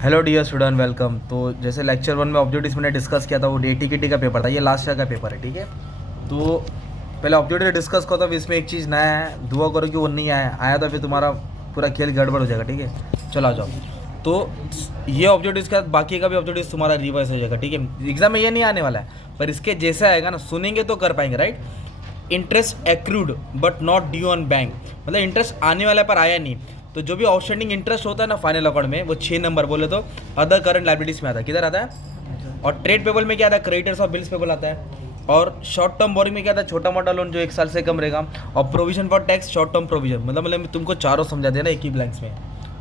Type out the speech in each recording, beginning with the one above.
Hello dear student, welcome. तो जैसे lecture 1 में ऑब्जेक्टिव्स मैंने डिस्कस किया था, वो ATKT का पेपर था, ये लास्ट ईयर का पेपर है, ठीक है। तो पहले ऑब्जेक्टिव डिस्कस करो, तो इसमें एक चीज़ नया है, दुआ करो कि वो नहीं आया तो फिर तुम्हारा पूरा खेल गड़बड़ हो जाएगा, ठीक है। चलो आ जाओ। तो ये ऑब्जेक्टिव्स के बाद बाकी का भी ऑब्जेक्टिव्स तुम्हारा रिवाइज हो जाएगा, ठीक है। एग्जाम में ये नहीं आने वाला है, पर इसके जैसे आएगा ना, सुनेंगे तो कर पाएंगे, right. Interest accrued but not due on bank, मतलब इंटरेस्ट आने वाला पर आया नहीं। तो जो भी आउटस्टैंडिंग इंटरेस्ट होता है ना फाइनल अकाउंट में, वो 6 नंबर बोले तो अदर करंट लाइबिलिटीज में आता है। किधर आता है? और ट्रेड पेबल में क्या आता है? क्रेडिटर्स और बिल्स पेबल आता है। और शॉर्ट टर्म बोरिंग में क्या आता है? छोटा मोटा लोन जो 1 साल से कम रहेगा। और provision for tax, short term provision, मतलब तुमको चारों समझा देना एक ही ब्लैंक्स में,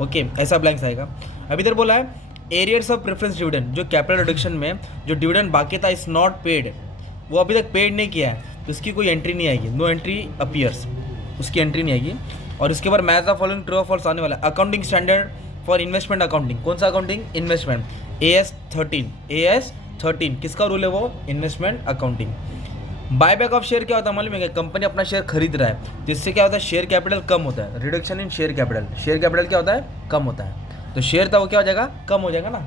ओके। ऐसा ब्लैंक्स आएगा। अब इधर बोला है एरियर्स ऑफ प्रेफरेंस डिविडेंड, जो कैपिटल रिडक्शन में जो डिविडेंड बाकी था इज नॉट पेड, वो अभी तक पेड नहीं किया है, तो इसकी कोई एंट्री नहीं आएगी। नो एंट्री अपीयर्स, उसकी एंट्री नहीं आएगी। और इसके बाद मैच द फॉलोइंग ट्रू और फॉल्स आने वाला है। Accounting standard for investment accounting, कौन सा अकाउंटिंग? इन्वेस्टमेंट। AS13 किसका रूल है? वो investment accounting. Buyback of share क्या होता है मालूम है? कंपनी अपना शेयर खरीद रहा है, जिससे क्या होता है? शेयर कैपिटल कम होता है। Reduction in share capital, share capital क्या होता है? कम होता है। तो शेयर था वो क्या हो जाएगा? कम हो जाएगा ना।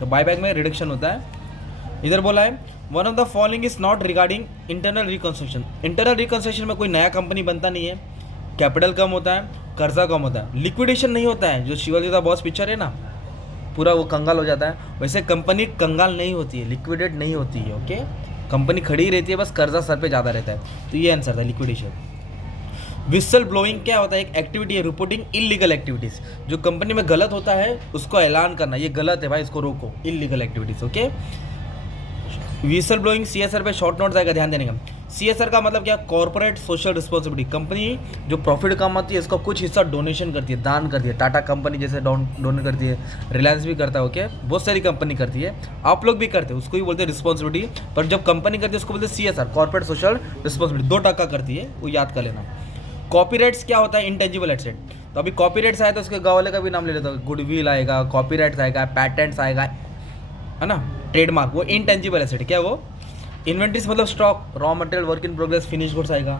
तो बायबैक में रिडक्शन होता है। इधर बोला है one of the following is not regarding internal reconstruction. Internal reconstruction में कोई नया कंपनी बनता नहीं है, कैपिटल कम होता है, कर्जा कम होता है, लिक्विडेशन नहीं होता है। जो शिवाजी द बॉस पिक्चर है ना, पूरा वो कंगाल हो जाता है, वैसे कंपनी कंगाल नहीं होती है, लिक्विडेट नहीं होती है, ओके। कंपनी खड़ी रहती है, बस कर्जा सर पे ज़्यादा रहता है। तो ये आंसर था, लिक्विडेशन। विसल ब्लोइंग क्या होता है? एक एक्टिविटी है, रिपोर्टिंग इलीगल एक्टिविटीज़। जो कंपनी में गलत होता है उसको ऐलान करना, ये गलत है भाई, इसको रोको, illegal activities, okay. Whistle blowing CSR पे शॉर्ट नोट्स आएगा, ध्यान देने का। CSR का मतलब क्या? Corporate social responsibility. कंपनी जो प्रॉफिट कमाती है इसका कुछ हिस्सा डोनेशन करती है, दान करती है। टाटा कंपनी जैसे डोनेट करती है, रिलायंस भी करता है, ओके। बहुत सारी कंपनी करती है, आप लोग भी करते हैं, उसको भी बोलते हैं रिस्पॉन्सिबिलिटी। पर जब कंपनी करती है उसको बोलते हैं CSR, कॉर्पोरेट सोशल रिस्पॉन्सिबिलिटी। 2% करती है, वो याद कर लेना। कॉपीराइट्स क्या होता है? Intangible asset. तो अभी कॉपीराइट्स आया तो उसके गाँव वाले का भी नाम ले लेता हूँ। गुडविल आएगा, कॉपीराइट्स आएगा, पैटेंट्स आएगा, है ना। ट्रेडमार्क वो इनटेंजिबल एसेट, क्या वो? इन्वेंट्रीज मतलब stock, raw material, work in progress, finish goods आएगा।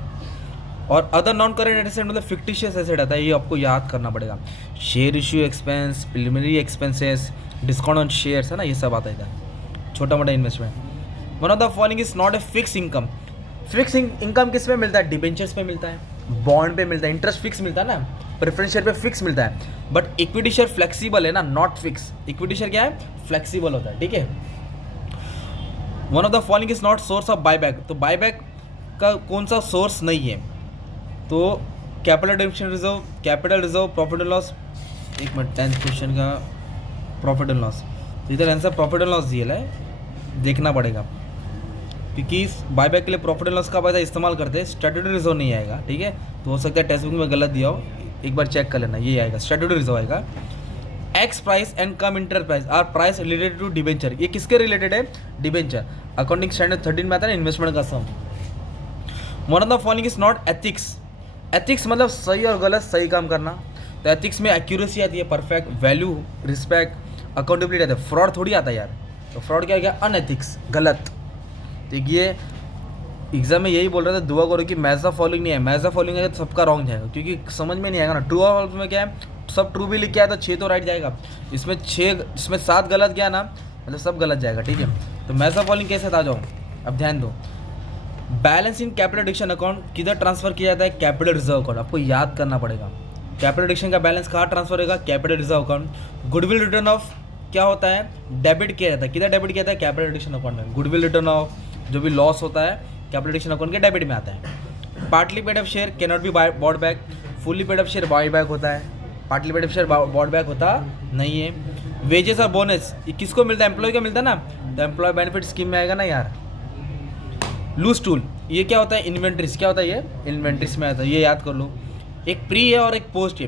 और अदर नॉन करेंट एसेट मतलब फिक्टिशियस एसेट आता है, ये आपको याद करना पड़ेगा। Share issue expense, preliminary expenses, discount on shares, है ना, ये सब आता है। छोटा मोटा investment. One of the following is not a fix income. Fix income किस पे मिलता है? डिबेंचर्स पे मिलता है, बॉन्ड पे मिलता है। इंटरेस्ट फिक्स मिलता है ना, प्रेफरेंस शेयर पे फिक्स मिलता है। बट इक्विटी शेयर फ्लेक्सिबल है ना, नॉट फिक्स। इक्विटी शेयर क्या है? फ्लेक्सिबल होता है, ठीक है। One of the following is not source of buyback. तो बायबैक का कौन सा सोर्स नहीं है? तो capital reserve, capital reserve, profit and loss. एक मिनट, 10th क्वेश्चन का प्रॉफिट एंड लॉस, तो इधर आंसर प्रॉफिट एंड लॉस दिया है, देखना पड़ेगा, क्योंकि बायबैक के लिए प्रॉफिट एंड लॉस का पैसा इस्तेमाल करते हैं, स्टैट्यूटरी रिजर्व नहीं आएगा, ठीक है। तो हो सकता है टेक्स्ट बुक में गलत दिया हो, एक बार चेक कर लेना, ये आएगा, स्टैट्यूटरी रिजर्व आएगा। Ex price and cum inter price are price related to debenture. ये किसके रिलेटेड है? डिबेंचर। अकाउंटिंग स्टैंडर्ड 13 में आता है ना, इन्वेस्टमेंट का sum. One of the following is not ethics. Ethics मतलब सही और गलत, सही काम करना। तो एथिक्स में एक्यूरेसी आती है, परफेक्ट, वैल्यू, रिस्पेक्ट, अकाउंटेबिलिटी आता है। फ्रॉड थोड़ी आता है यार। तो फ्रॉड क्या गया? अनएथिक्स, गलत। देखिए एग्जाम में यही बोल रहा था, दुआ करो कि मैच द फॉलोइंग नहीं है। मैच द फॉलोइंग है तो सबका रॉन्ग जाएगा, क्योंकि समझ में नहीं आएगा ना। ट्रू और फॉल्स में क्या है? सब ट्रू भी लिख के आया तो 6 तो राइट जाएगा। इसमें 7 गलत गया ना, मतलब सब गलत जाएगा, ठीक है। तो मैच द फॉलोइंग कैसे था? जाओ अब ध्यान दो। Balance in capital addiction account किधर ट्रांसफर किया जाता है? Capital reserve account. आपको याद करना पड़ेगा, कैपिटल एडिक्शन का बैलेंस कहाँ ट्रांसफर होगा? Capital reserve account. Goodwill return of क्या होता है? डेबिट किया जाता है, किधर डेबिट किया जाता है? कैपिटल एडिक्शन अकाउंट में। गुडविल रिटर्न ऑफ जो भी लॉस होता है कैपिटल एडिक्शन अकाउंट के डेबिट में आता है। Partly paid up share can not be bought back. Fully paid up share buy back होता है, partly paid up share bought back होता नहीं है। वेजेस और बोनस ये किसको मिलता है? एम्प्लॉय को मिलता है ना, तो एम्प्लॉय बेनिफिट स्कीम में आएगा ना यार। लूज टूल ये क्या होता है? इन्वेंट्रीज। क्या होता है ये? इन्वेंट्रीज में आता है, ये याद कर लो। एक प्री है और एक पोस्ट है।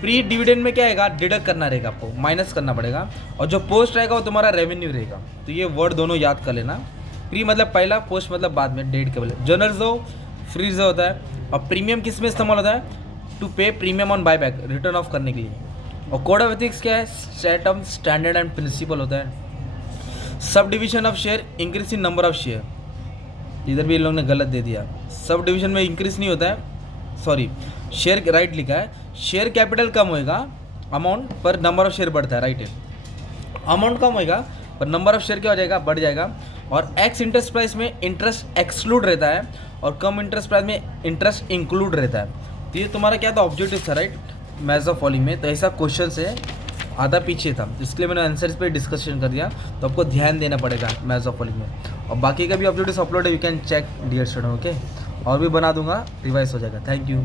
प्री डिविडेंड में क्या आएगा? डिडक्ट करना रहेगा, आपको माइनस करना पड़ेगा। और जो पोस्ट रहेगा वो तुम्हारा रेवेन्यू रहेगा। तो ये वर्ड दोनों याद कर लेना। प्री मतलब पहला, पोस्ट मतलब बाद में, डेट के पहले। जनरल रिजर्व, फ्री रिजर्व होता है। और प्रीमियम किस में इस्तेमाल होता है? To pay premium on buyback, return of करने के लिए। और कोड ऑफ एथिक्स क्या है? Set of standard and principle होता है। Sub division of share, increase in number of share. इधर भी इन लोग ने गलत दे दिया, सब डिविजन में इंक्रीज नहीं होता है, सॉरी, शेयर राइट लिखा है। शेयर कैपिटल कम होएगा अमाउंट पर नंबर ऑफ शेयर बढ़ता है, राइट है। अमाउंट कम होएगा पर नंबर ऑफ शेयर क्या हो जाएगा, बढ़ जाएगा। और एक्स इंटरेस्ट प्राइस में इंटरेस्ट एक्सक्लूड रहता है और कम इंटरेस्ट प्राइस में इंटरेस्ट इंक्लूड रहता है। तो ये तुम्हारा क्या था, ऑब्जेक्टिव था, राइट, मैथ्स ऑफ फॉलोइंग में। तो ऐसा क्वेश्चन से आधा पीछे था, इसलिए मैंने आंसर पे डिस्कशन कर दिया। तो आपको ध्यान देना पड़ेगा मैथ्स ऑफ फॉलोइंग में। और बाकी का भी ऑब्जेक्टिव अपलोड है, you can check dear student, okay. और भी बना दूंगा, रिवाइज हो जाएगा। Thank you.